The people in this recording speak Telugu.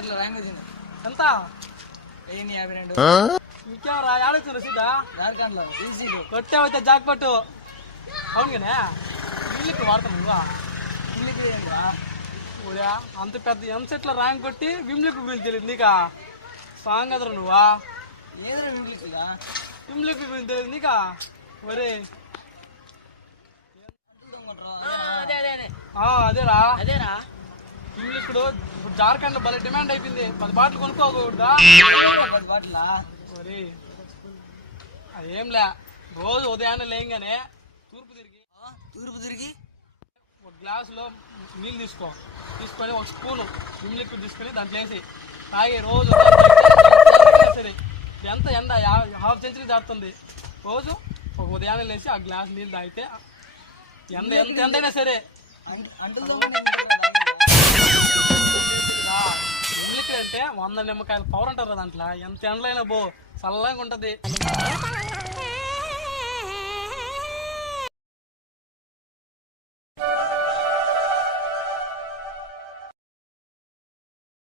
అట్లా ర్యాంక్ వచ్చింది ఎంత? వెయ్యి యాభై రెండు? ఇంకేం రా ఆడొచ్చు సీదా జార్ఖండ్లో ఈజీలో కొట్టావైతే జాక్ పట్టు అవును కానీ వీళ్ళకి వాడతాను నువ్వా? ఇల్లుకి ఏంట్రా ఊరా అంత పెద్ద ఎంసెట్లో ర్యాంక్ కొట్టి విమ్లిక్ గురించి తెలియదు నీకా? సాంగ్ కదరా నువ్వా? ఏదో విమ్లిక్ గురించి తెలియదు నీకా? ఆ, అదేరా. అదేరా. విమ్లిక్కుడు ఇప్పుడు జార్ఖండ్ భలే డిమాండ్ అయిపోయింది. పది బాటలు కొనుక్కోకూడదా? పది బాటిలా? మరి అదేంలే. రోజు ఉదయాన్నే లేయంగానే తూర్పు తిరిగి తూర్పు తిరిగి? ఒక గ్లాసులో నీళ్ళు తీసుకో. తీసుకొని ఒక స్పూను విమ్ లిక్విడ్ తీసుకొని దాంట్లో వేసి తాగి రోజు సరే ఎంత ఎండ హాఫ్ సెంచరీ దాటుతుంది. రోజు ఒక ఉదయాన్నే లేచి ఆ గ్లాస్ నీళ్ళు తాగితే ఎండ ఎంత ఎండైనా సరే. అంటే వంద నిమ్మకాయల పవర్ అంటారు దాంట్లో? ఎంత ఎండలైనా బో చల్లగా ఉంటది.